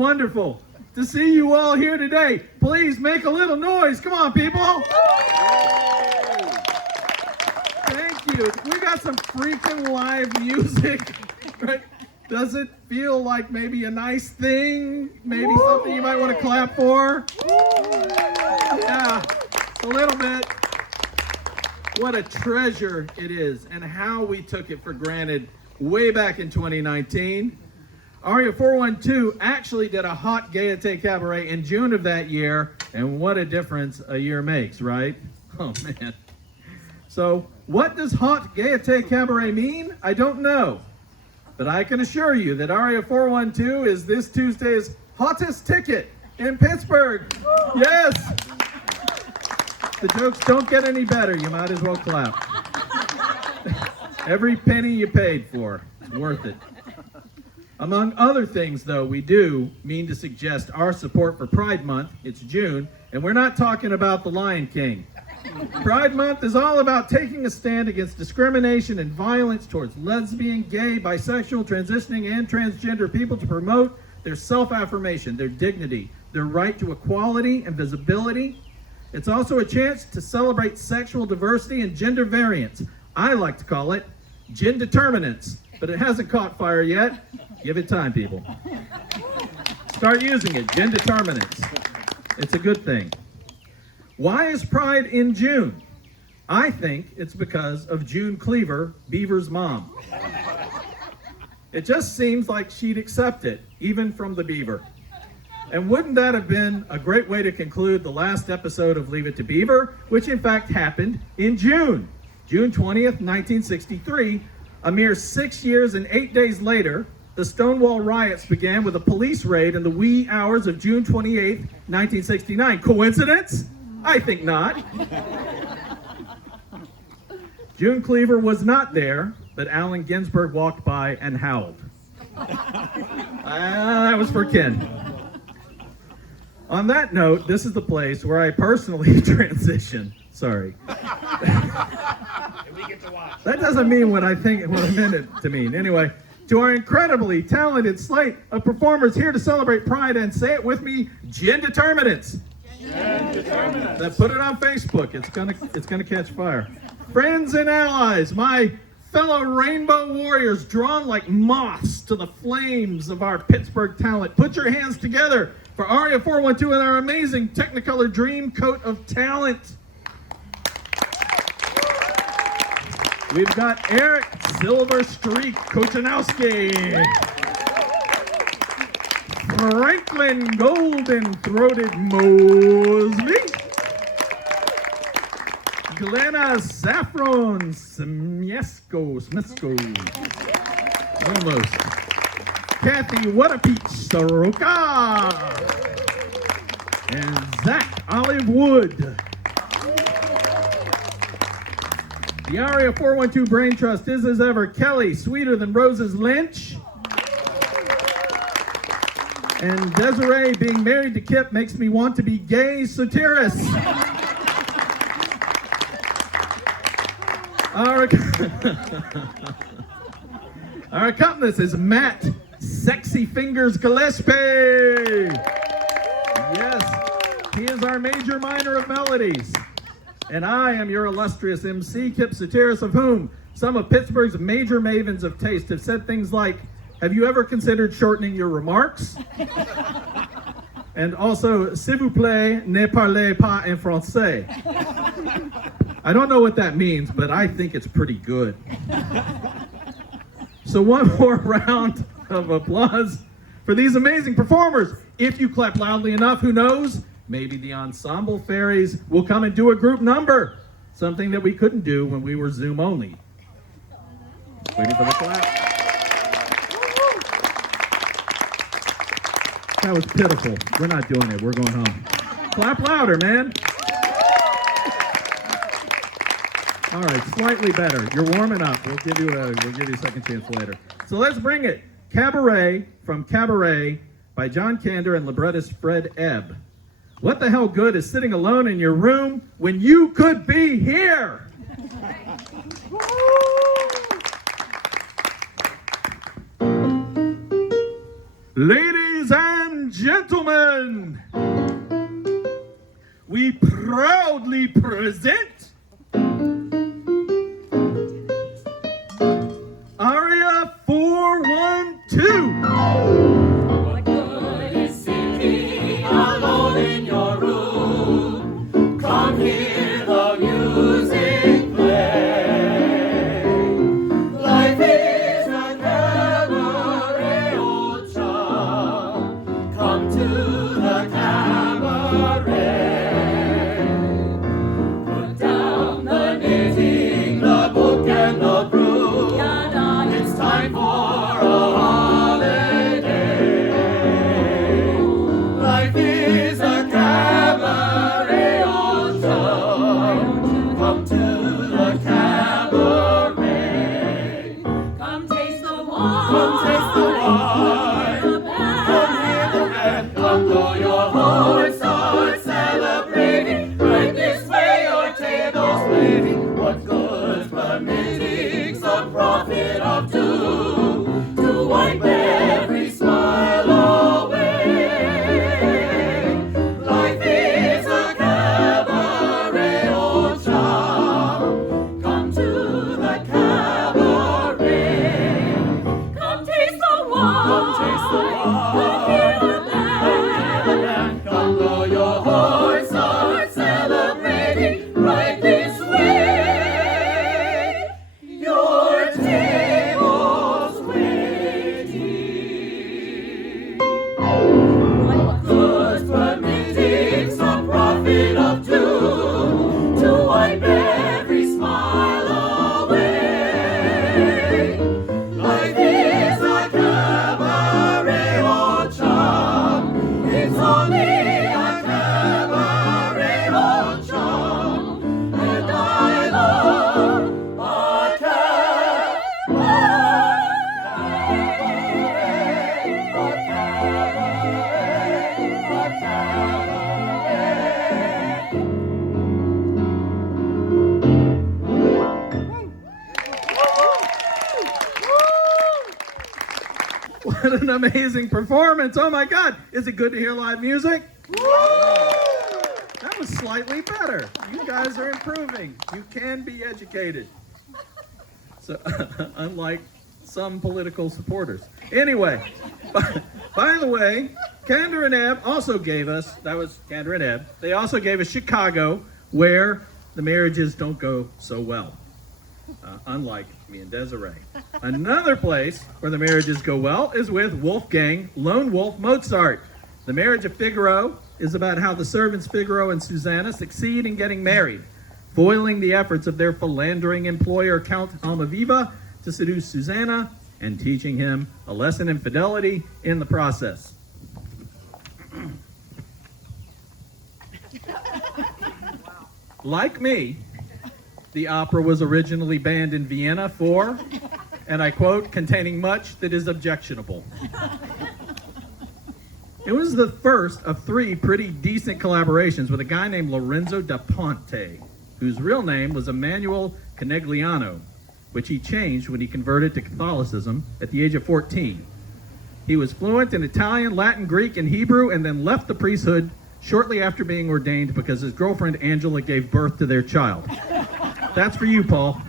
wonderful to see you all here today. Please make a little noise. Come on, people. Thank you. We got some freaking live music, right? Does it feel like maybe a nice thing? Maybe something you might want to clap for? Yeah, a little bit. What a treasure it is, and how we took it for granted way back in 2019. Aria 412 actually did a Haute Gaiete Cabaret in June of that year, and what a difference a year makes, right? Oh, man. So, what does Haute Gaiete Cabaret mean? I don't know. But I can assure you that Aria 412 is this Tuesday's hottest ticket in Pittsburgh. Yes! The jokes don't get any better. You might as well clap. Every penny you paid for. It's worth it. Among other things, though, we do mean to suggest our support for Pride Month. It's June, and we're not talking about the Lion King. Pride Month is all about taking a stand against discrimination and violence towards lesbian, gay, bisexual, transitioning, and transgender people to promote their self-affirmation, their dignity, their right to equality and visibility. It's also a chance to celebrate sexual diversity and gender variance. I like to call it gendeterminants, but it hasn't caught fire yet. Give it time, people. Start using it, gendeterminants. It's a good thing. Why is Pride in June? I think it's because of June Cleaver, Beaver's mom. It just seems like she'd accept it, even from the Beaver. And wouldn't that have been a great way to conclude the last episode of Leave It to Beaver, which in fact happened in June 20th, 1963. A mere 6 years and 8 days later, the Stonewall riots began with a police raid in the wee hours of June 28th, 1969. Coincidence? I think not. June Cleaver was not there, but Allen Ginsberg walked by and howled. That was for Ken. On that note, this is the place where I personally transition. Sorry. That doesn't mean what I meant it to mean. Anyway, to our incredibly talented slate of performers here to celebrate Pride, and say it with me, gendeterminants. Then put it on Facebook. It's gonna catch fire. Friends and allies, my fellow rainbow warriors drawn like moths to the flames of our Pittsburgh talent, put your hands together for Aria 412 and our amazing Technicolor Dream Coat of Talent. We've got Eric Silver Streak Kochanowski, Franklin Golden-Throated Mosley, Glenna Saffron Smiesko, almost, Kathy What-a-Peach Soroka, and Zach Olive Wood. The Aria 412 Brain Trust is, as ever, Kelly, Sweeter Than Roses Lynch. And Desiree, being married to Kip makes me want to be gay, Soteres. Our accompanist is Matt Sexy Fingers Gillespie. Yes, he is our major minor of melodies. And I am your illustrious MC, Kip Soteres, of whom some of Pittsburgh's major mavens of taste have said things like, have you ever considered shortening your remarks? And also, s'il vous plaît, ne parlez pas en français. I don't know what that means, but I think it's pretty good. So one more round of applause for these amazing performers. If you clap loudly enough, who knows? Maybe the Ensemble fairies will come and do a group number. Something that we couldn't do when we were Zoom only. Waiting for the clap. That was pitiful. We're not doing it. We're going home. Clap louder, man. All right, slightly better. You're warming up. We'll give you a second chance later. So let's bring it. Cabaret from Cabaret by John Kander and librettist Fred Ebb. What the hell good is sitting alone in your room when you could be here? Ladies and and gentlemen, we proudly present Aria 412. What good is sitting alone in your room? Come hear the music play. Life is a cabaret, old chum. Come to the cabaret. Put down the knitting, the book, and the broom. It's time for a holiday. Life is a cabaret, old chum. Come to the cabaret. Come taste the wine. Come taste the wine. Come hear the band. Come blow your horn. Start celebrating. Right this way, your table's waiting. What good's permitting some profit of two to wipe every smile away? Life is a cabaret, old chum. Come to the cabaret. Come taste the wine. Come taste the wine. Come hear the band. Come blow your horn. Start celebrating. Right this way. Your table's waiting. What good's permitting some profit of two to wipe every smile away? Life is a cabaret, old chum. It's only a cabaret, old chum. And I love a What an amazing performance. Oh my God. Is it good to hear live music? That was slightly better. You guys are improving. You can be educated. So, unlike some political supporters. Anyway, by the way, Kander and Ebb also gave us, that was Kander and Ebb, they also gave us Chicago, where the marriages don't go so well. Unlike me and Desiree. Another place where the marriages go well is with Wolfgang Lone Wolf Mozart. The Marriage of Figaro is about how the servants Figaro and Susanna succeed in getting married, foiling the efforts of their philandering employer Count Almaviva to seduce Susanna and teaching him a lesson in fidelity in the process. Like me, the opera was originally banned in Vienna for, and I quote, containing much that is objectionable. It was the first of three pretty decent collaborations with a guy named Lorenzo da Ponte, whose real name was Emanuel Conegliano, which he changed when he converted to Catholicism at the age of 14. He was fluent in Italian, Latin, Greek, and Hebrew, and then left the priesthood shortly after being ordained because his girlfriend Angela gave birth to their child. That's for you, Paul.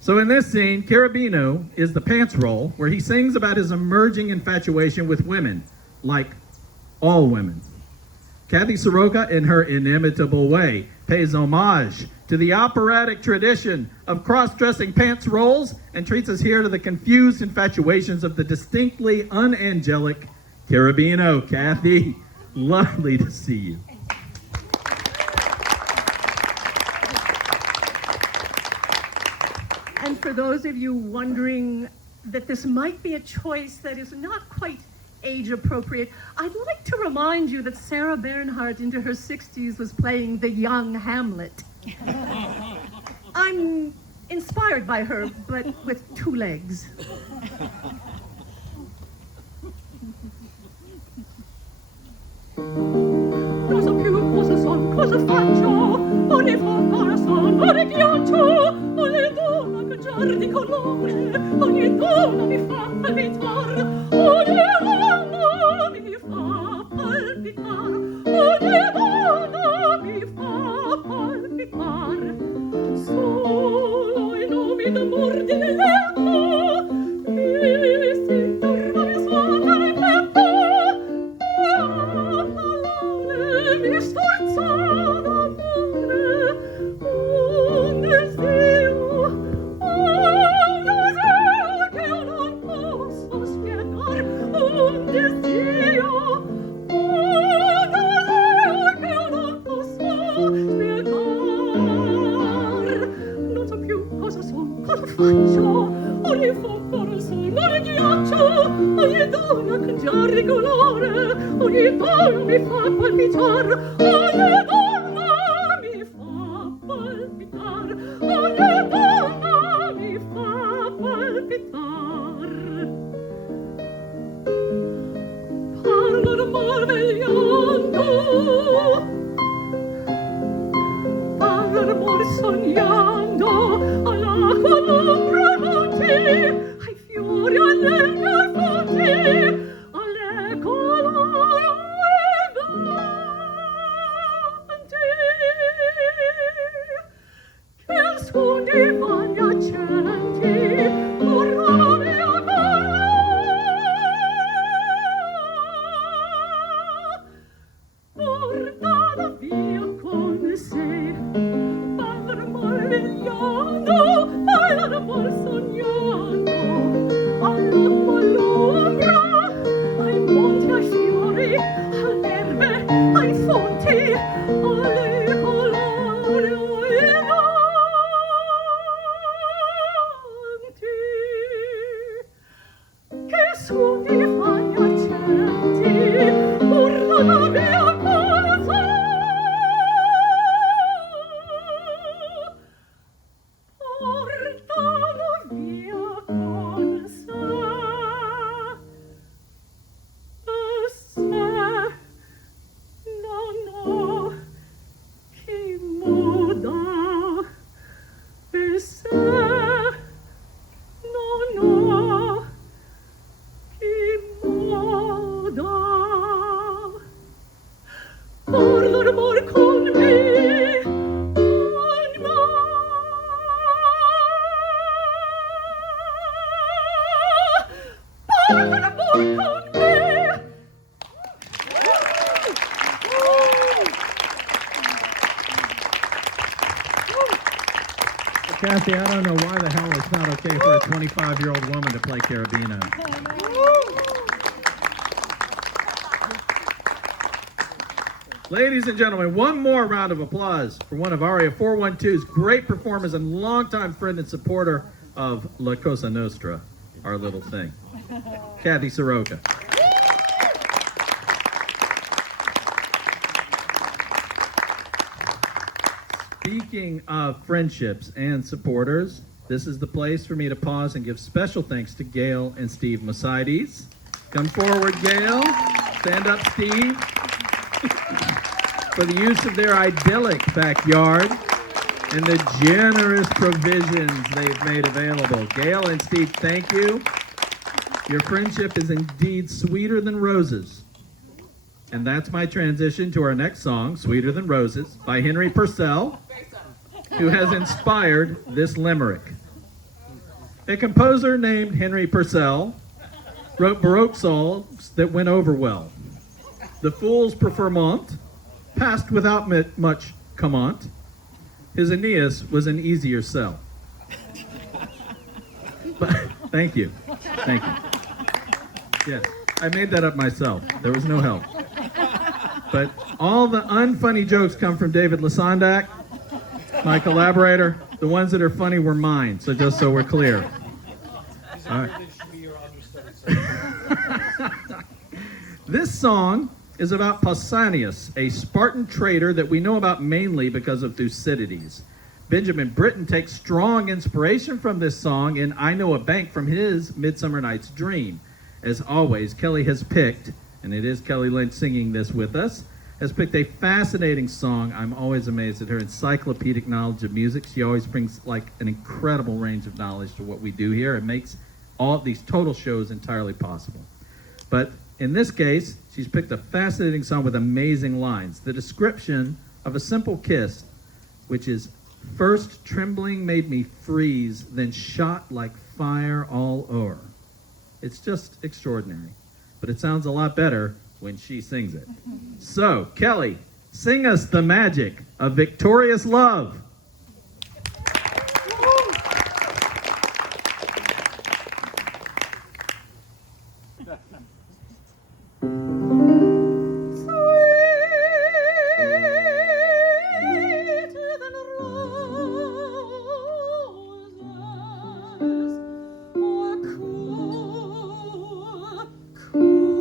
So in this scene, Cherubino is the pants role where he sings about his emerging infatuation with women, like all women. Kathy Soroka, in her inimitable way, pays homage to the operatic tradition of cross-dressing pants roles and treats us here to the confused infatuations of the distinctly unangelic Cherubino. Kathy, lovely to see you. And for those of you wondering that this might be a choice that is not quite age appropriate, I'd like to remind you that Sarah Bernhardt into her 60s was playing the young Hamlet. I'm inspired by her, but with two legs. Cosa più, cosa son, cosa faccio? Ogni corazon, ogni ghiaccio, ogni donna cangiar di colore, ogni donna mi fa palpitar, ogni donna palpitar, alle donna mi fa palpitar, alle donna mi fa palpitar. Parlo morvegliando, parlo sognando, all'acqua l'ombra monti, ai fiori alle garfoti, alle colore danti, che son divani accenti, morrono via portano via con sé, parlo morvegliando, parlo sognando, all'acqua l'ombra, ai monti, ai fiori, all'erbe, ai fonti, alle colore danti, che son divani accenti, urlano via cosa, portano via con sé, non ho chi muda, non ho chi muda. Por l'amor con me, por l'amor con me. Kathy, I don't know why the hell it's not okay for a 25-year-old woman to play carabiner. Ladies and gentlemen, one more round of applause for one of Aria 412's great performers and longtime friend and supporter of La Cosa Nostra, our little thing, Kathy Soroka. Speaking of friendships and supporters, this is the place for me to pause and give special thanks to Gail and Steve Mosides. Come forward, Gail. Stand up, Steve. For the use of their idyllic backyard and the generous provisions they've made available. Gail and Steve, thank you. Your friendship is indeed sweeter than roses. And that's my transition to our next song, Sweeter Than Roses, by Henry Purcell, who has inspired this limerick. A composer named Henry Purcell wrote Baroque songs that went over well. The Fool's Preferment passed without much comment. His Aeneas was an easier sell. But, thank you. Thank you. Yes, I made that up myself. There was no help. But all the unfunny jokes come from David Lasandak, my collaborator. The ones that are funny were mine, so just so we're clear. All right. This song is about Pausanias, a Spartan trader that we know about mainly because of Thucydides. Benjamin Britten takes strong inspiration from this song in I Know a Bank from his Midsummer Night's Dream. As always, Kelly has picked, and it is Kelly Lynch singing this with us, has picked a fascinating song. I'm always amazed at her encyclopedic knowledge of music. She always brings like an incredible range of knowledge to what we do here. It makes all these total shows entirely possible. But in this case, she's picked a fascinating song with amazing lines. The description of a simple kiss, which is, first trembling made me freeze, then shot like fire all o'er. It's just extraordinary. But it sounds a lot better when she sings it. So, Kelly, sing us the magic of victorious love. Cool.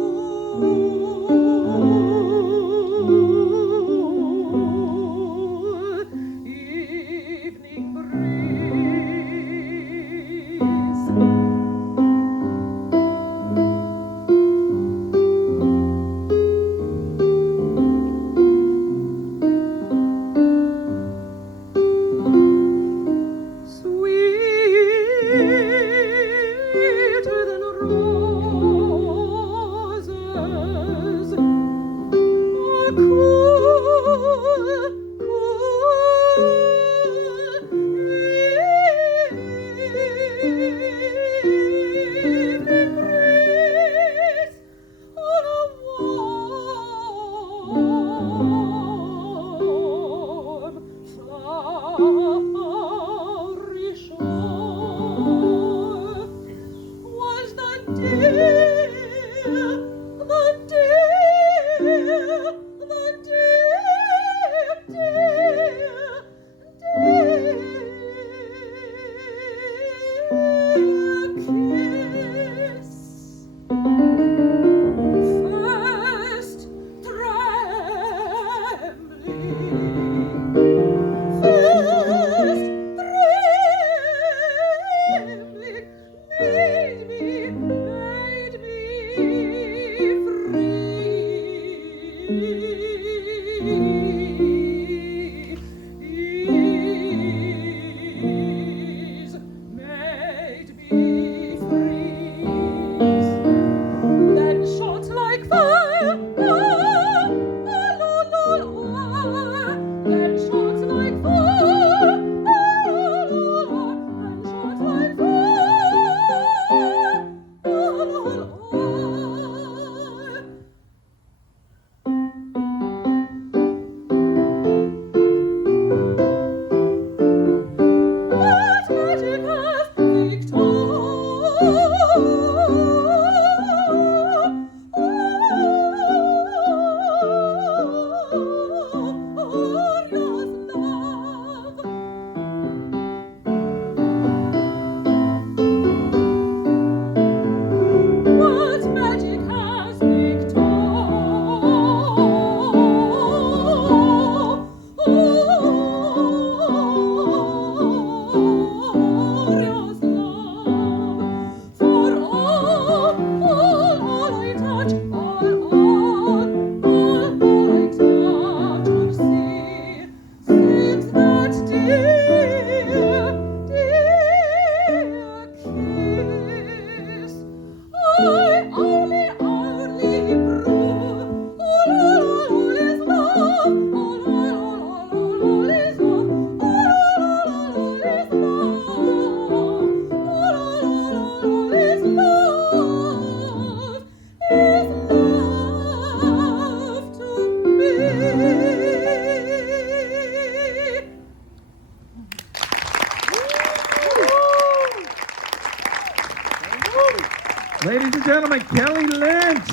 and gentlemen, Kelly Lynch,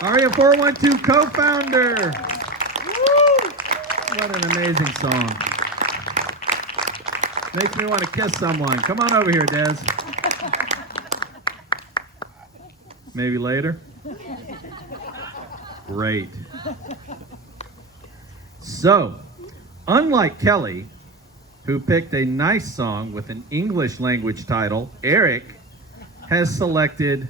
Aria 412 co-founder. Woo! What an amazing song. Makes me want to kiss someone. Come on over here, Des. Maybe later? Great. So, unlike Kelly, who picked a nice song with an English language title, Eric has selected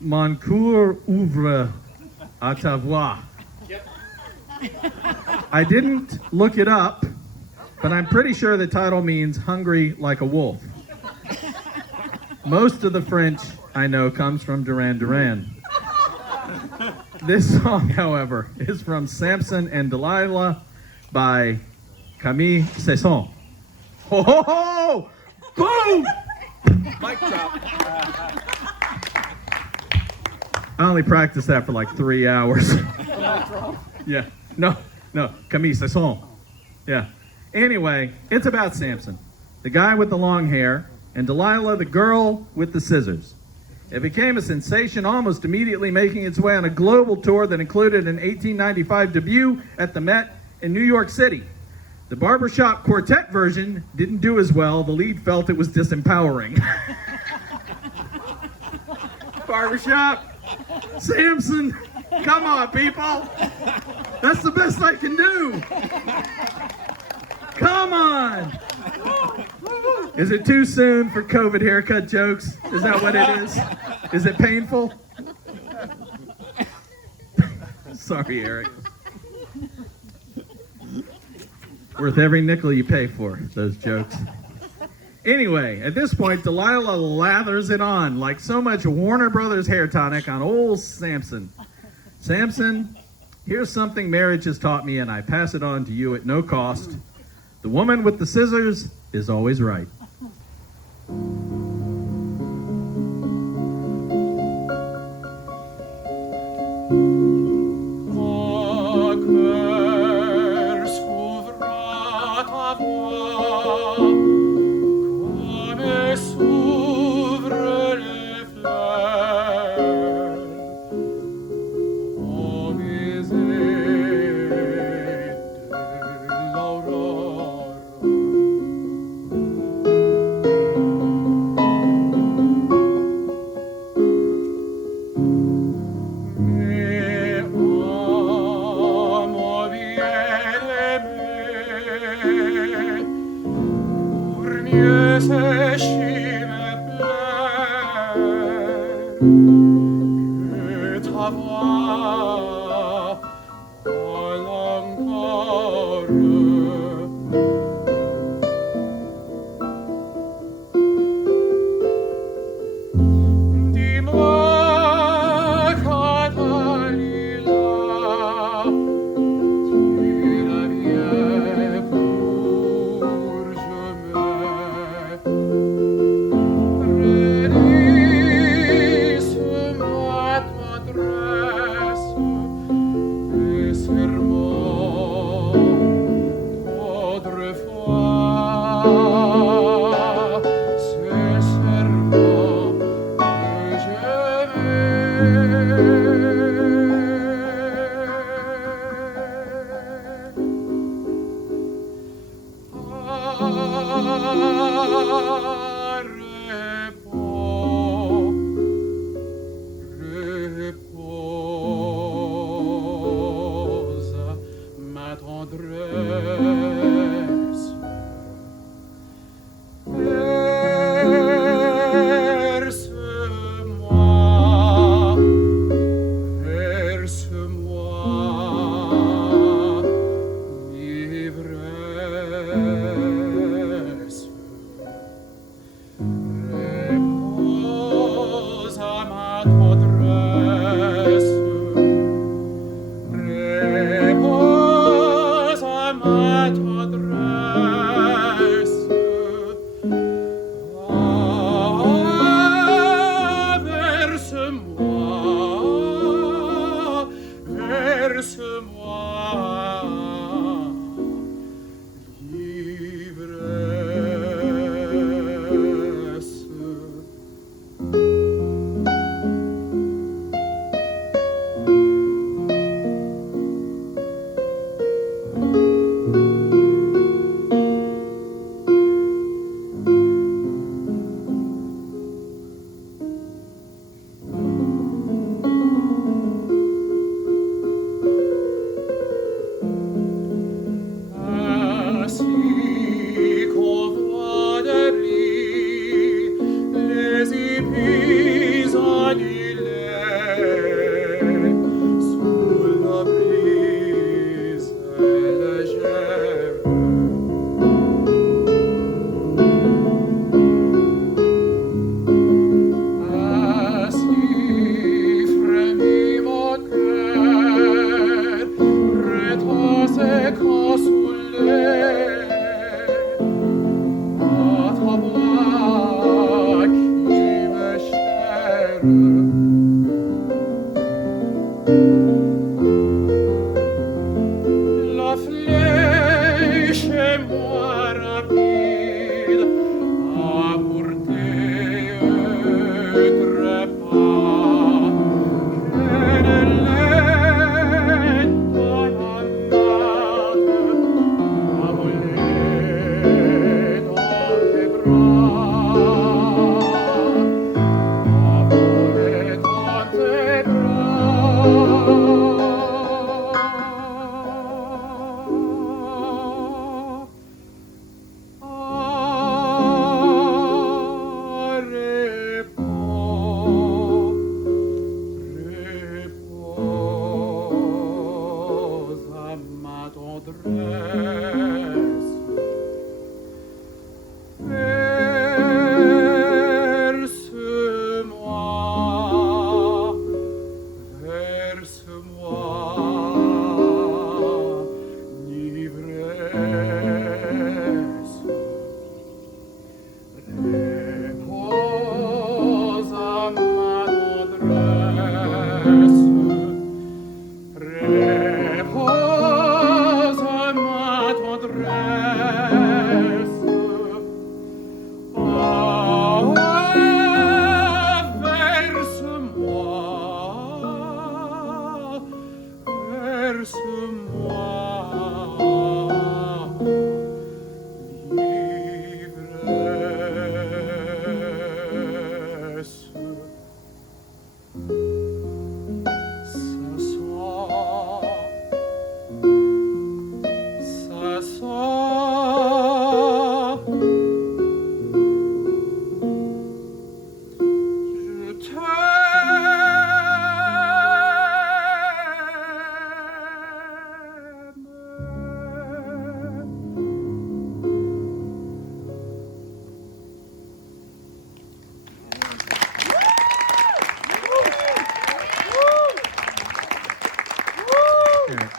Mon coeur ouvre à ta voix. I didn't look it up, but I'm pretty sure the title means hungry like a wolf. Most of the French I know comes from Duran Duran. This song, however, is from Samson and Delilah by Camille Saint-Saëns. Ho ho ho! Boom! Mic drop. I only practiced that for like 3 hours. Yeah. No. Camille Saint-Saëns. Yeah. Anyway, it's about Samson, the guy with the long hair, and Delilah, the girl with the scissors. It became a sensation almost immediately, making its way on a global tour that included an 1895 debut at the Met in New York City. The barbershop quartet version didn't do as well. The lead felt it was disempowering. Barbershop, Samson, come on, people. That's the best I can do. Come on. Is it too soon for COVID haircut jokes? Is that what it is? Is it painful? Sorry, Eric. Worth every nickel you pay for those jokes. Anyway, at this point, Delilah lathers it on like so much Warner Brothers hair tonic on old Samson. Samson, here's something marriage has taught me, and I pass it on to you at no cost. The woman with the scissors is always right.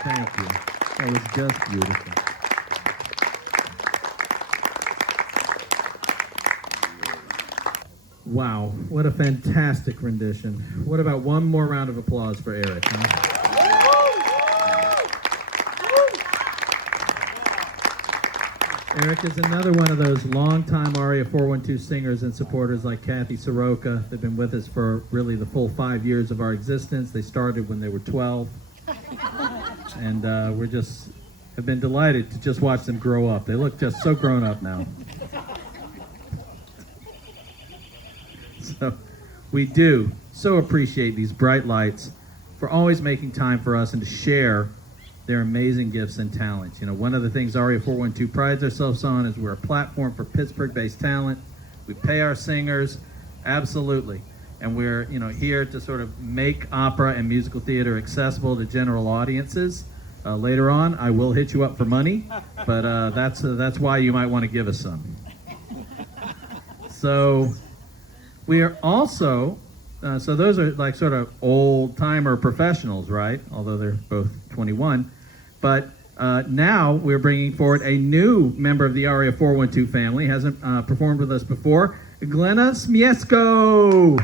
Thank you. That was just beautiful. Wow, what a fantastic rendition. What about one more round of applause for Eric? Huh? Eric is another one of those longtime ARIA 412 singers and supporters like Kathy Soroka. They've been with us for really the full 5 years of our existence. They started when they were 12. And we just have been delighted to just watch them grow up. They look just so grown up now. So we do so appreciate these bright lights for always making time for us and to share their amazing gifts and talents. You know, one of the things ARIA 412 prides ourselves on is we're a platform for Pittsburgh-based talent. We pay our singers, absolutely. And we're, you know, here to sort of make opera and musical theater accessible to general audiences. Later on, I will hit you up for money, but that's why you might want to give us some. So we are also, so those are like sort of old-timer professionals, right? Although they're both 21. But now we're bringing forward a new member of the ARIA 412 family. Hasn't performed with us before. Glenna Smiesko.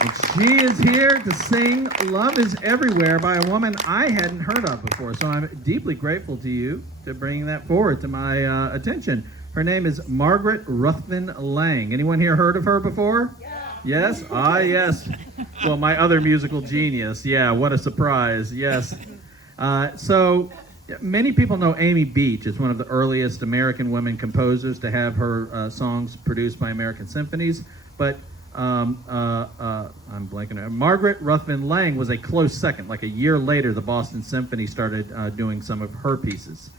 And she is here to sing Love is Everywhere by a woman I hadn't heard of before. So I'm deeply grateful to you to bring that forward to my attention. Her name is Margaret Ruthven Lang. Anyone here heard of her before? Yeah. Yes? Ah, yes. Well, my other musical genius. Yeah, what a surprise. Yes. So many people know Amy Beach as one of the earliest American women composers to have her songs produced by American symphonies. But I'm blanking out. Margaret Ruthven Lang was a close second. Like a year later, the Boston Symphony started doing some of her pieces.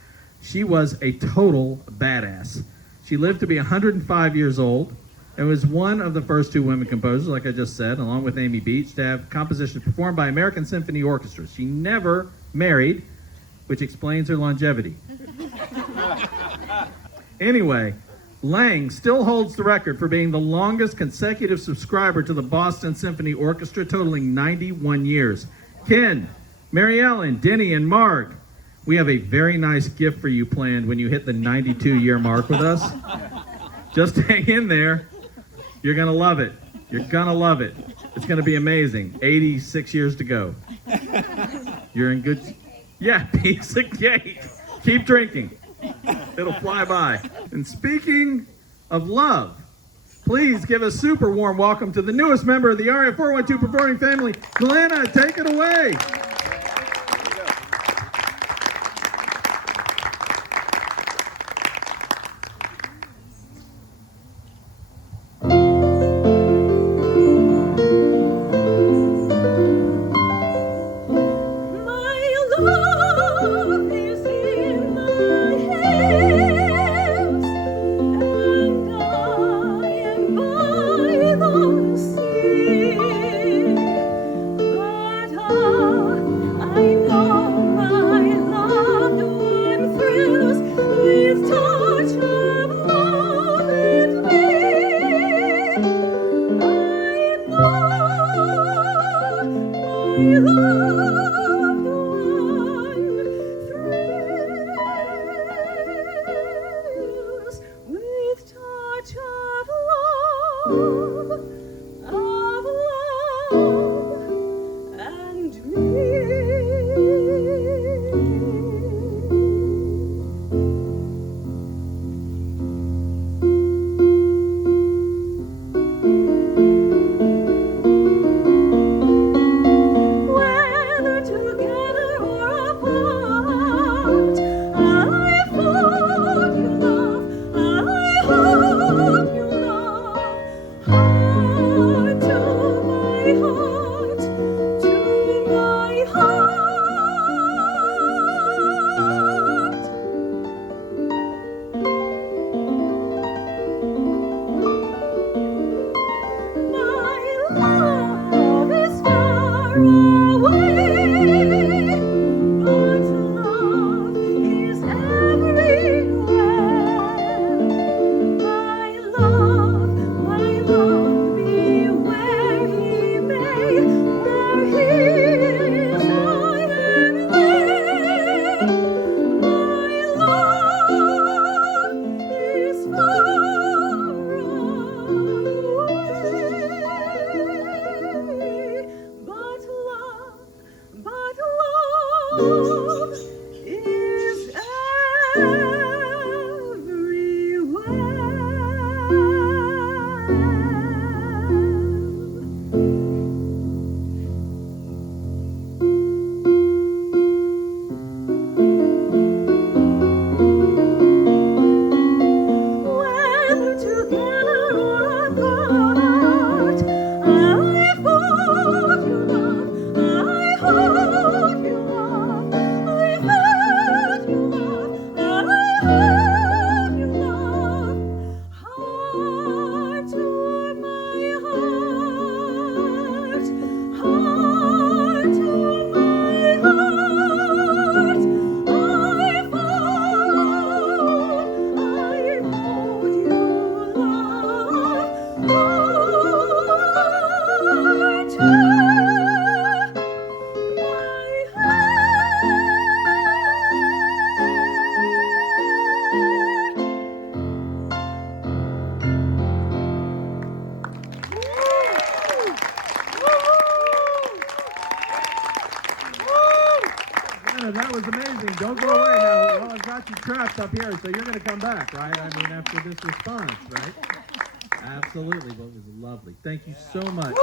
She was a total badass. She lived to be 105 years old and was one of the first two women composers, like I just said, along with Amy Beach, to have compositions performed by American Symphony Orchestras. She never married, which explains her longevity. Anyway, Lang still holds the record for being the longest consecutive subscriber to the Boston Symphony Orchestra, totaling 91 years. Ken, Mary Ellen, Denny, and Marg, we have a very nice gift for you planned when you hit the 92-year mark with us. Just hang in there. You're going to love it. You're going to love it. It's going to be amazing. 86 years to go. You're in good... Yeah, piece of cake. Keep drinking. It'll fly by. And speaking of love, please give a super warm welcome to the newest member of the ARIA 412 performing family, Glenna. Take it away. I know my love is whether together or apart, I hold you, love, I hold you, love, I hold you, love, I hold you, love, heart to my heart, heart to my heart, I hold you, love, heart to Glenna, that was amazing. Don't go away now. Well, I've got you trapped up here, so you're going to come back, right? I mean, after this response, right? Absolutely. Well, it was lovely. Thank you so much.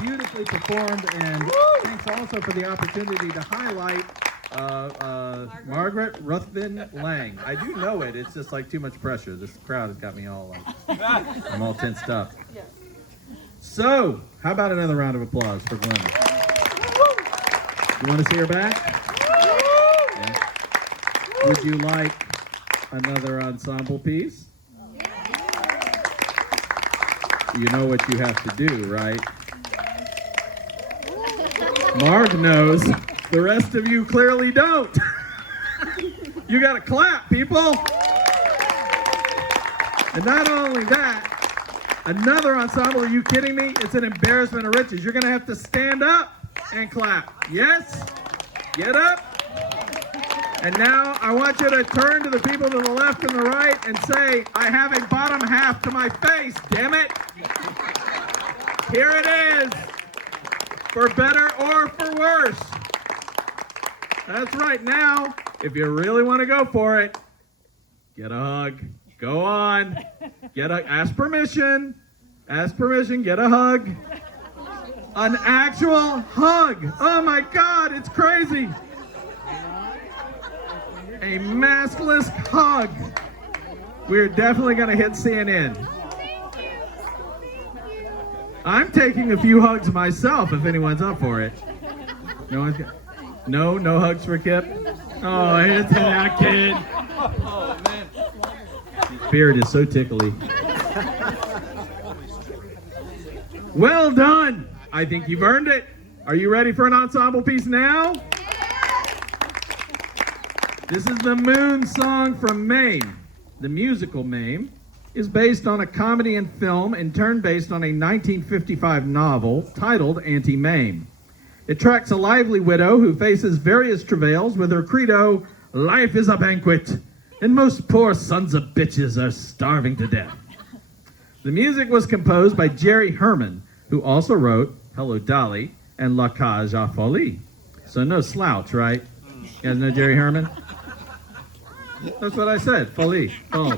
Beautifully performed, and thanks also for the opportunity to highlight Margaret Ruthven Lang. I do know it. It's just like too much pressure. This crowd has got me all like, I'm all tensed up. So, how about another round of applause for Glenna? You want to see her back? Yeah. Would you like another ensemble piece? You know what you have to do, right? Marg knows. The rest of you clearly don't. You got to clap, people. And not only that, another ensemble, are you kidding me? It's an embarrassment of riches. You're going to have to stand up and clap. Yes? Get up. And now I want you to turn to the people to the left and the right and say, I have a bottom half to my face, damn it. Here it is. For better or for worse. That's right. Now, if you really want to go for it, get a hug. Go on. Ask permission. Ask permission. Get a hug. An actual hug. Oh my God, it's crazy. A maskless hug. We're definitely going to hit CNN. I'm taking a few hugs myself if anyone's up for it. No hugs for Kip? Oh, here's that kid. Oh, man. Beard is so tickly. Well done. I think you've earned it. Are you ready for an ensemble piece now? This is the Moon Song from Mame. The musical Mame is based on a comedy and film, in turn based on a 1955 novel titled Auntie Mame. It tracks a lively widow who faces various travails with her credo, life is a banquet, and most poor sons of bitches are starving to death. The music was composed by Jerry Herman, who also wrote Hello Dolly and La Cage aux Folies. So no slouch, right? You guys know Jerry Herman? That's what I said. Folie. Oh.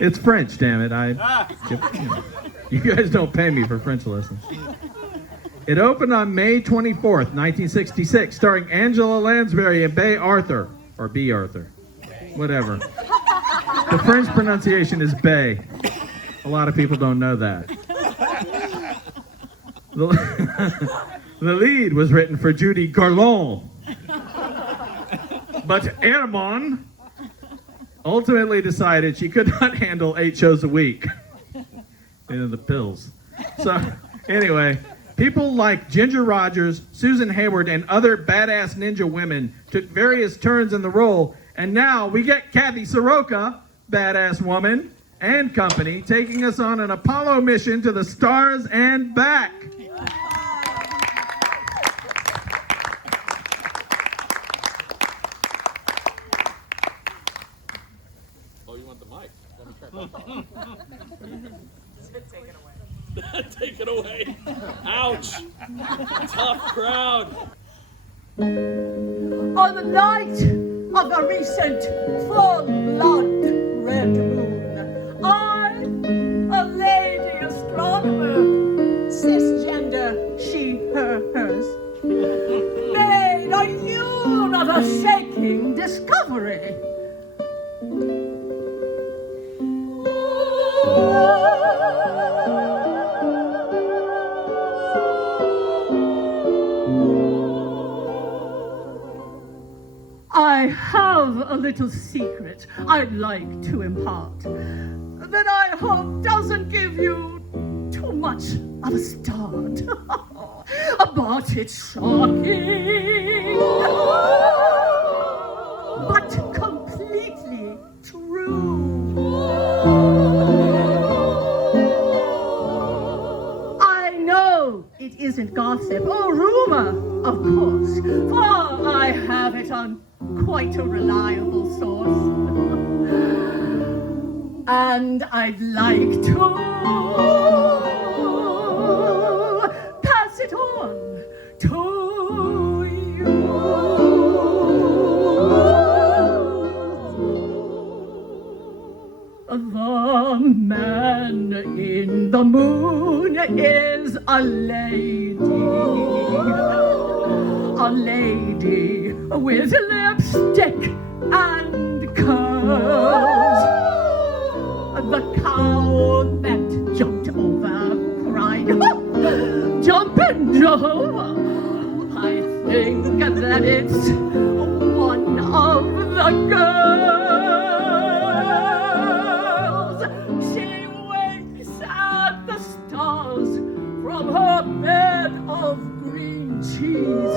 It's French, damn it. You guys don't pay me for French lessons. It opened on May 24th, 1966, starring Angela Lansbury and B. Arthur. Whatever. The French pronunciation is Bay. A lot of people don't know that. The lead was written for Judy Garland. But Herman ultimately decided she could not handle 8 shows a week. The pills. So, anyway, people like Ginger Rogers, Susan Hayward, and other badass ninja women took various turns in the role, and now we get Kathy Soroka, badass woman, and company, taking us on an Apollo mission to the stars and back. Oh, you want the mic? Take it away. Ouch. Tough crowd. On the night of a recent full blood red moon, I, a lady astronomer, cisgender, she, her, hers, made a universe-shaking discovery. I have a little secret I'd like to impart that I hope doesn't give you too much of a start. But it's shocking, but completely true. I know it isn't gossip or rumor, of course, for I have it on quite a reliable source. And I'd like to pass it on to you. The man in the moon is a lady with lipstick and curls. The cow that jumped over cried, "Jumping Jehovah!" I think that it's one of the girls. She winks at the stars from her bed of green cheese.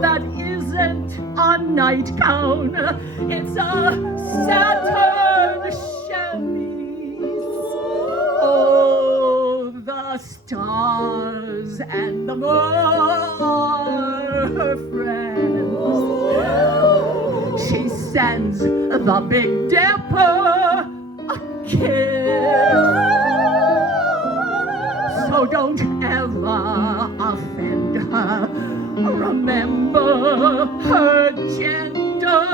That isn't a nightgown, it's a satin chemise. Oh, the stars and the moon are her friends. She sends the Big Dipper a kiss. So don't ever offend her. Remember her gender.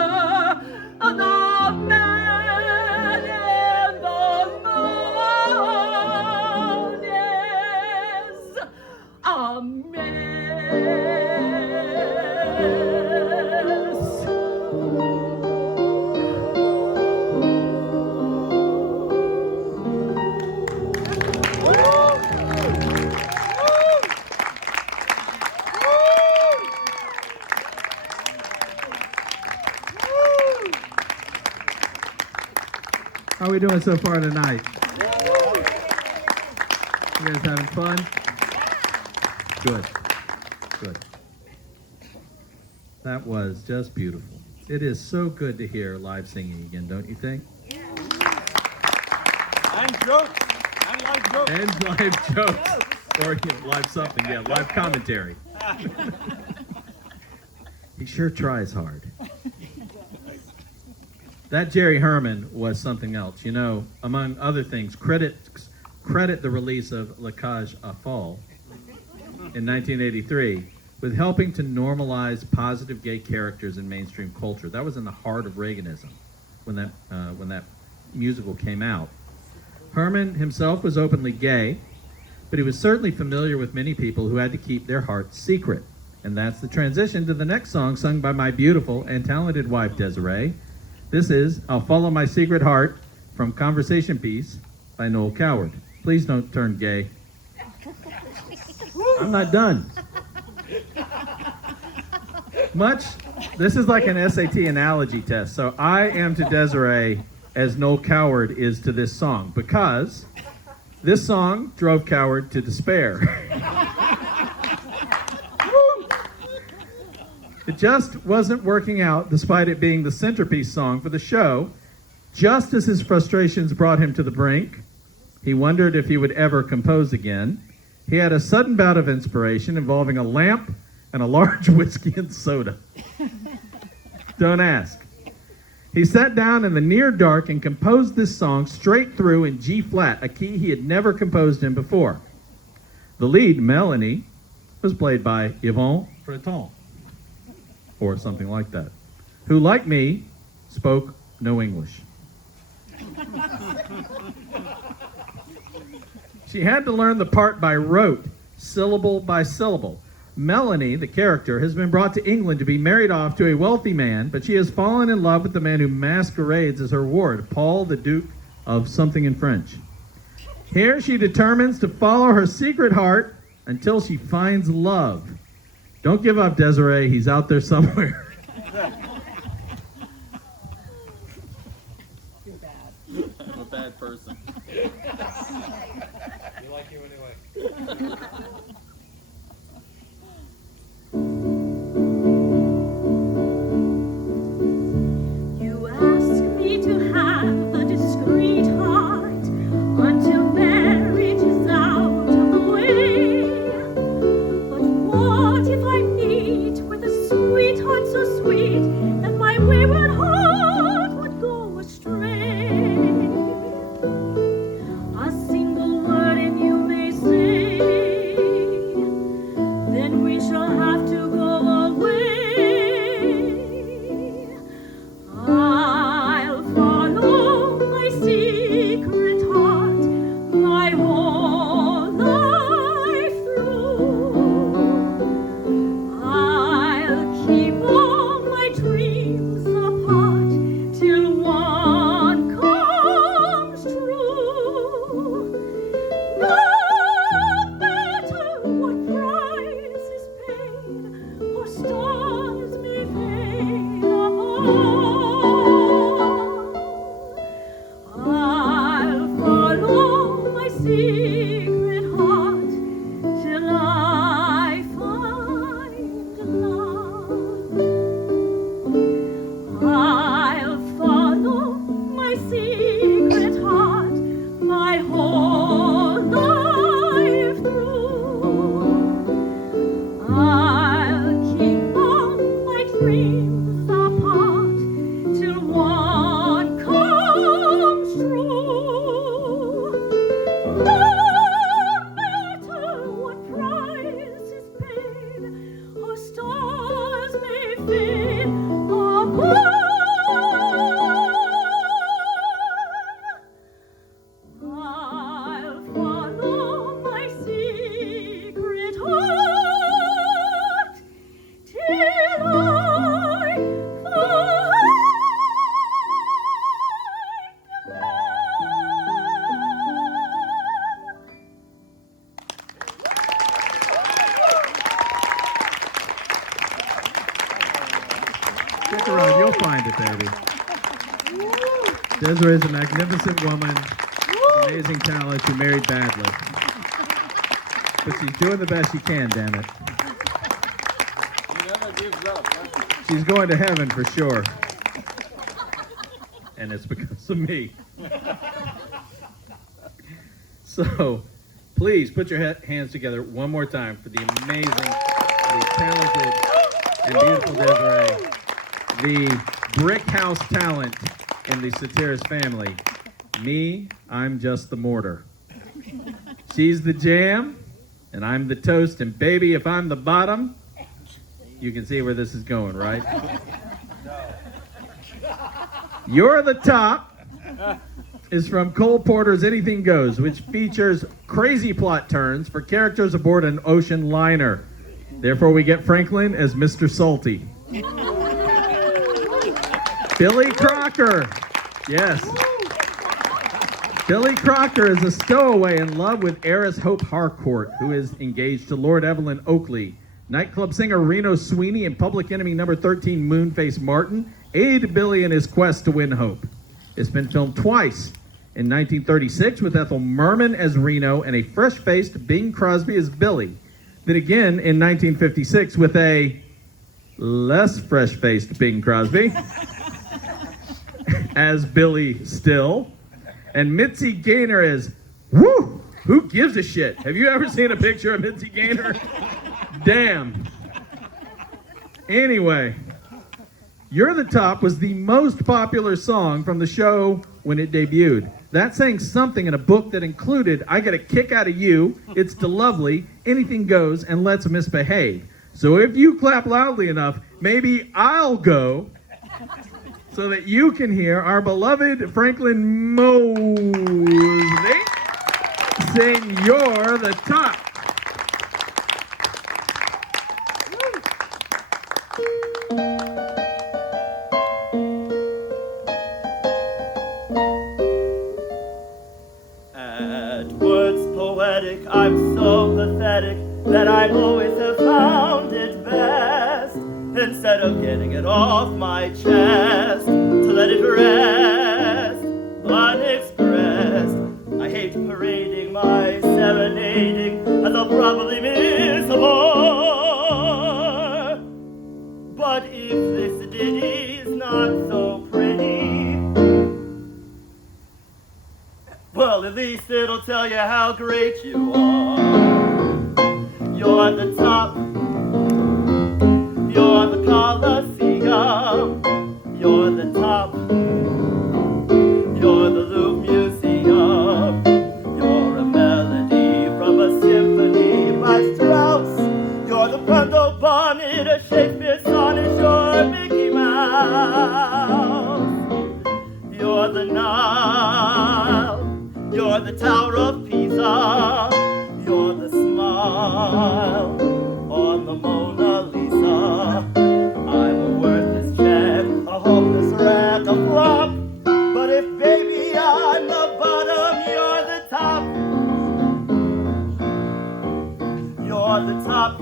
The man in the moon is a mess. How are we doing so far tonight? You guys having fun? Good. Good. That was just beautiful. It is so good to hear live singing again, don't you think? And jokes. And live jokes. And live jokes. Or live something, yeah, live commentary. He sure tries hard. That Jerry Herman was something else. You know, among other things, critics credit the release of La Cage aux Folles in 1983 with helping to normalize positive gay characters in mainstream culture. That was in the heart of Reaganism when that musical came out. Herman himself was openly gay, but he was certainly familiar with many people who had to keep their hearts secret. And that's the transition to the next song sung by my beautiful and talented wife, Desirée. This is I'll Follow My Secret Heart from Conversation Piece by Noel Coward. Please don't turn gay. I'm not done. This is like an SAT analogy test. So I am to Desirée as Noel Coward is to this song, because this song drove Coward to despair. It just wasn't working out, despite it being the centerpiece song for the show. Just as his frustrations brought him to the brink, he wondered if he would ever compose again. He had a sudden bout of inspiration involving a lamp and a large whiskey and soda. Don't ask. He sat down in the near dark and composed this song straight through in G flat, a key he had never composed in before. The lead, Melanie, was played by Yvonne Breton. or something like that, who, like me, spoke no English. She had to learn the part by rote, syllable by syllable. Melanie, the character, has been brought to England to be married off to a wealthy man, but she has fallen in love with the man who masquerades as her ward, Paul, the Duke of something in French. Here she determines to follow her secret heart until she finds love. Don't give up, Desiree. He's out there somewhere. I'm a bad person. We like you anyway. You ask me to have a discreet heart until marriage is out of the way. But what if I meet with a sweetheart so sweet that my wayward heart would go astray? A single word and you may say, then we shall have to go away. I'll follow my secret heart my whole life through. I'll keep all my dreams apart till one comes true. No matter what price is paid, or stars may fade apart, I'll follow my secret heart till I find love. I'll follow my secret heart my whole life through. I'll keep all my dreams apart till one comes true. No matter what price is paid, or stars may fade apart, I'll follow my secret heart till I find Stick around, you'll find it, baby. Desiree's a magnificent woman, amazing talent. She married badly. But she's doing the best she can, damn it. He never gives up. Huh? She's going to heaven for sure. And it's because of me. So, please put your hands together one more time for the amazing, the talented, and beautiful Desiree, the brick house talent in the Soteres family. Me, I'm just the mortar. She's the jam, and I'm the toast. And baby, if I'm the bottom, you can see where this is going, right? You're the top is from Cole Porter's Anything Goes, which features crazy plot turns for characters aboard an ocean liner. Therefore, we get Franklin as Mr. Salty. Billy Crocker. Yes. Billy Crocker is a stowaway in love with heiress Hope Harcourt, who is engaged to Lord Evelyn Oakley. Nightclub singer Reno Sweeney and Public Enemy number 13 Moonface Martin aid Billy in his quest to win Hope. It's been filmed twice, in 1936 with Ethel Merman as Reno and a fresh-faced Bing Crosby as Billy. Then again in 1956 with a less fresh-faced Bing Crosby as Billy Still. And Mitzi Gaynor as, whoo, who gives a shit? Have you ever seen a picture of Mitzi Gaynor? Damn. Anyway, You're the Top was the most popular song from the show when it debuted. That's saying something in a book that included I Get a Kick Out of You, It's the Lovely, Anything Goes, and Let's Misbehave. So if you clap loudly enough, maybe I'll go so that you can hear our beloved Franklin Mosley sing You're the Top. At words poetic, I'm so pathetic that I always have found it best, instead of getting it off my chest, to let it rest unexpressed. I hate parading my serenading as I'll probably miss a bar. But if this ditty's not so pretty, well, at least it'll tell you how great you are. You're the top, you're the Colosseum, you're the top, you're the Louvre Museum, you're a melody from a symphony by Strauss, you're the Brundle bonnet, a Shakespeare sonnet, you're Mickey Mouse, you're the Nile, you're the Tower of Pisa, you're the smile on the Mona Lisa. I'm a worthless check, a hopeless wreck, a flop. But if baby I'm the bottom, you're the top. You're the top.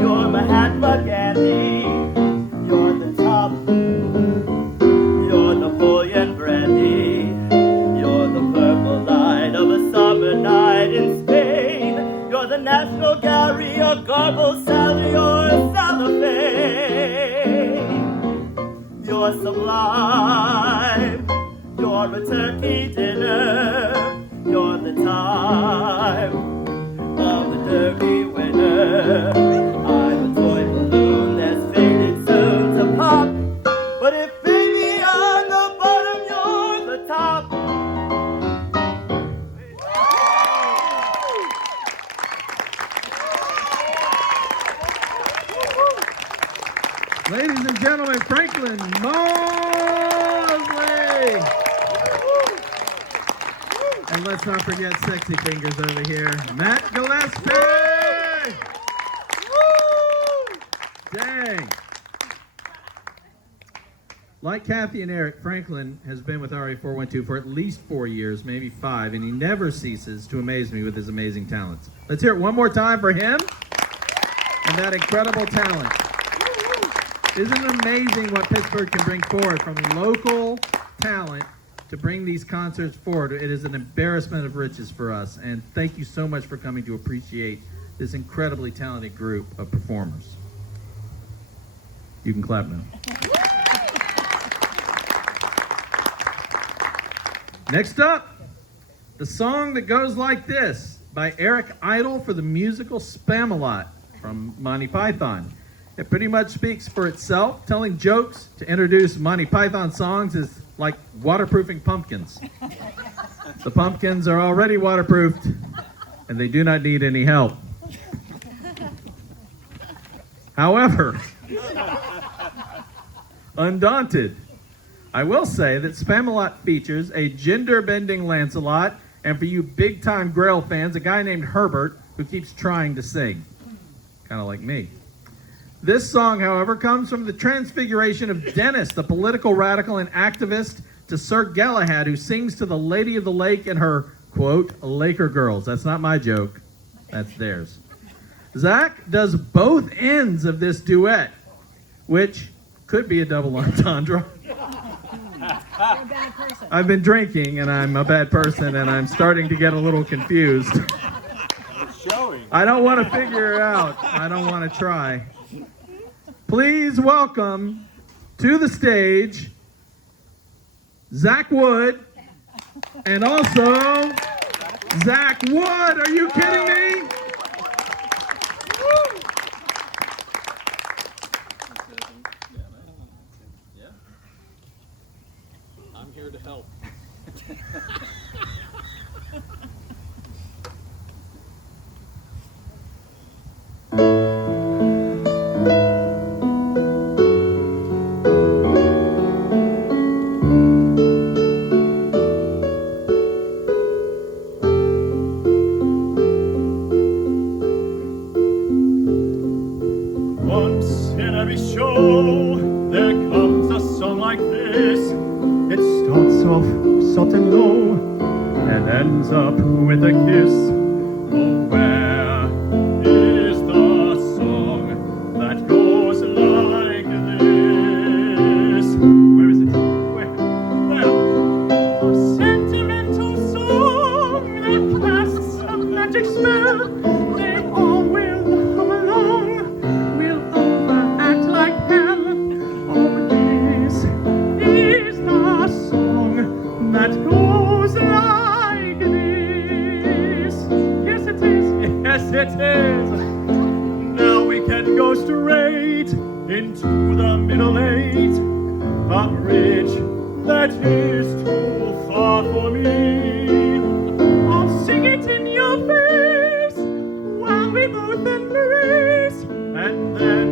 You're Mahatma Gandhi. You're the top. You're Napoleon Brandy. You're the purple light of a summer night in Spain. You're the National Gallery, a garbled salad, you're a cellophane. You're sublime. You're a turkey dinner. You're the time of the Derby winner. I'm a toy balloon that's faded soon to pop. But if baby on the bottom, you're the top. Ladies and gentlemen, Franklin Mosley. And let's not forget sexy fingers over here, Matt Gillespie. Dang. Like Kathy and Eric, Franklin has been with RA412 for at least 4 years, maybe 5, and he never ceases to amaze me with his amazing talents. Let's hear it one more time for him and that incredible talent. Isn't it amazing what Pittsburgh can bring forward from local talent to bring these concerts forward? It is an embarrassment of riches for us, and thank you so much for coming to appreciate this incredibly talented group of performers. You can clap now. Next up, the song that goes like this by Eric Idle for the musical Spamalot from Monty Python. It pretty much speaks for itself. Telling jokes to introduce Monty Python songs is like waterproofing pumpkins. The pumpkins are already waterproofed, and they do not need any help. However, undaunted, I will say that Spamalot features a gender-bending Lancelot, and for you big-time Grail fans, a guy named Herbert who keeps trying to sing. Kind of like me. This song, however, comes from the transfiguration of Dennis, the political radical and activist, to Sir Galahad, who sings to the Lady of the Lake and her, quote, Laker girls. That's not my joke. That's theirs. Zach does both ends of this duet, which could be a double entendre. I've been drinking, and I'm a bad person, and I'm starting to get a little confused. I don't want to figure it out. I don't want to try. Please welcome to the stage Zach Wood and also Zach Wood. Are you kidding me? Yeah. I'm here to help. in every show there comes a song like this. It starts off soft and low and ends up with a kiss. Oh, where is the song that goes like this? Where is it? Where? A sentimental song that casts a magic spell. They all will hum along, will overact like hell. Oh, this is the song that goes like this. Yes, it is. Yes, it is. Now we can go straight into the middle eight. A bridge that is too far for me. I'll sing it in your face while we both embrace, and then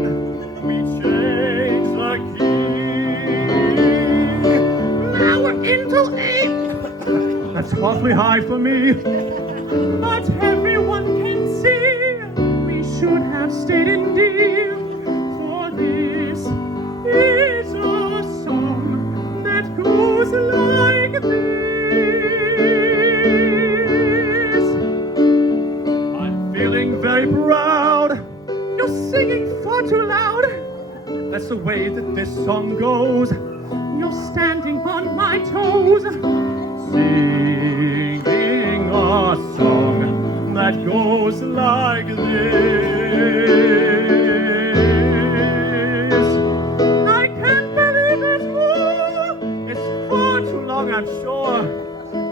we change the key. Now we're into eight. That's awfully high for me, but everyone can see we should have stayed in D. For this is a song that goes like this. I'm feeling very proud. You're singing far too loud. That's the way that this song goes. You're standing on my toes, singing a song that goes like this. I can't believe it's more. It's far too long, I'm sure.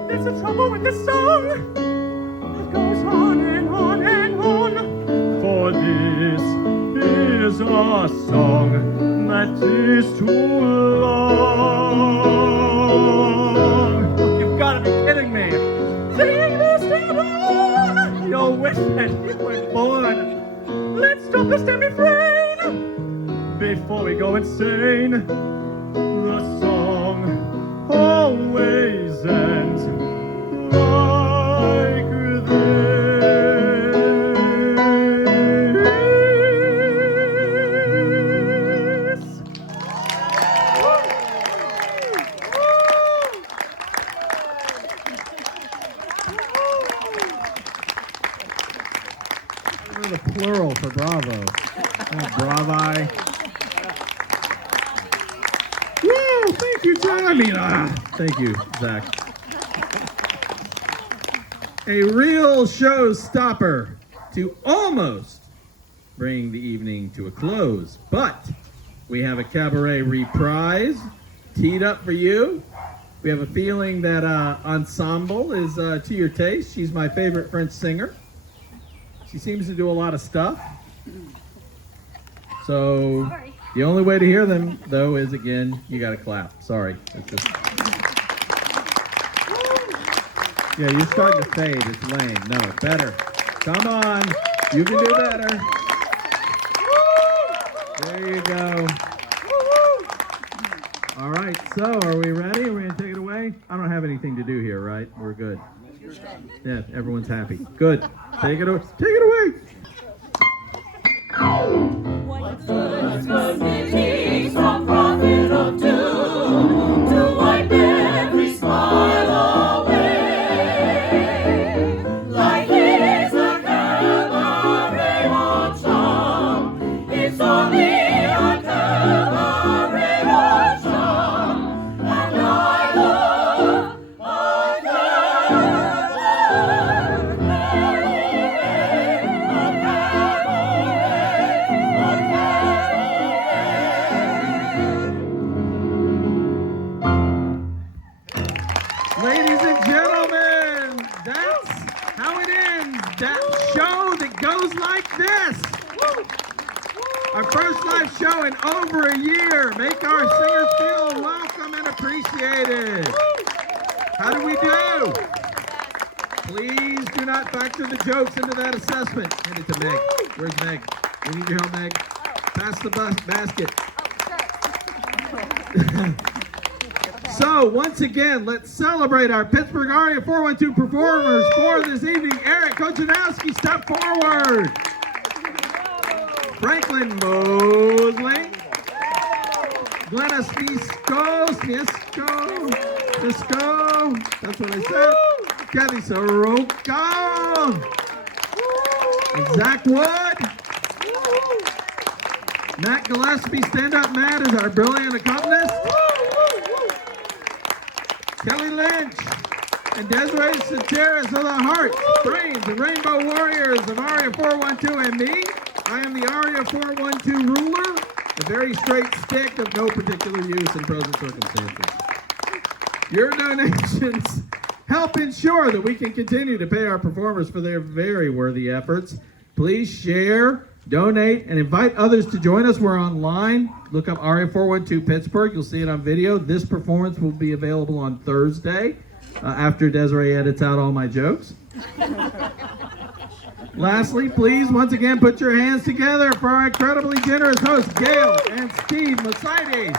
There's a trouble with this song. It goes on and on and on. For this is a song that is too long. You've got to be kidding me. Singing this too long. You'll wish that you were born. Let's stop this damn refrain before we go insane. The song always ends like this. The plural for bravo. Bravi. Woo! Thank you, John. Thank you, Zach. A real showstopper to almost bring the evening to a close, but we have a cabaret reprise teed up for you. We have a feeling that Ensemble is to your taste. She's my favorite French singer. She seems to do a lot of stuff. So the only way to hear them, though, is again, you got to clap. Sorry. It's just... Yeah, you're starting to fade. It's lame. No, better. Come on. You can do better. There you go. All right. So are we ready? Are we going to take it away? I don't have anything to do here, right? We're good. Yeah, everyone's happy. Good. Take it away. Take it away. What good was it some prophet of doom to wipe every smile away? Life is a cabaret on charm. It's only a cabaret on charm. And I love a Ladies and gentlemen, that's how it ends. That show that goes like this. Our first live show in over a year. Make our singers feel welcome and appreciated. How do we do? Please do not factor the jokes into that assessment. Hand it to Meg. Where's Meg? We need your help, Meg. Pass the basket. So, once again, let's celebrate our Pittsburgh Aria 412 performers for this evening. Eric Kochanowski, step forward. Franklin Mosley, Glenna Smiesko, that's what I said. Kathy Soroka, and Zach Wood. Matt Gillespie, stand up Matt, is our brilliant accompanist. Kelly Lynch and Desirée Soteres of the Hearts, Brains, and Rainbow Warriors of Aria 412, and me. I am the Aria 412 ruler, a very straight stick of no particular use in present circumstances. Your donations help ensure that we can continue to pay our performers for their very worthy efforts. Please share, donate, and invite others to join us. We're online. Look up Aria 412 Pittsburgh. You'll see it on video. This performance will be available on Thursday after Desiree edits out all my jokes. Lastly, please, once again, put your hands together for our incredibly generous hosts, Gail and Steve Mercedes.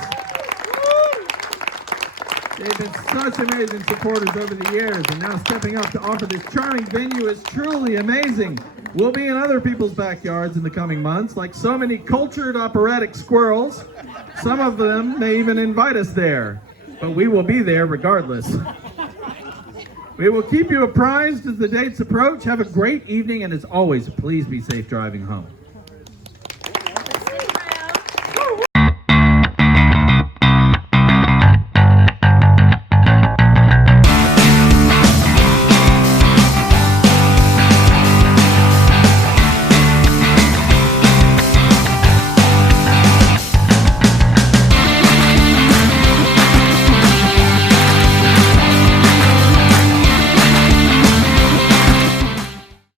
They've been such amazing supporters over the years, and now stepping up to offer this charming venue is truly amazing. We'll be in other people's backyards in the coming months, like so many cultured operatic squirrels. Some of them may even invite us there, but we will be there regardless. We will keep you apprised as the dates approach. Have a great evening, and as always, please be safe driving home.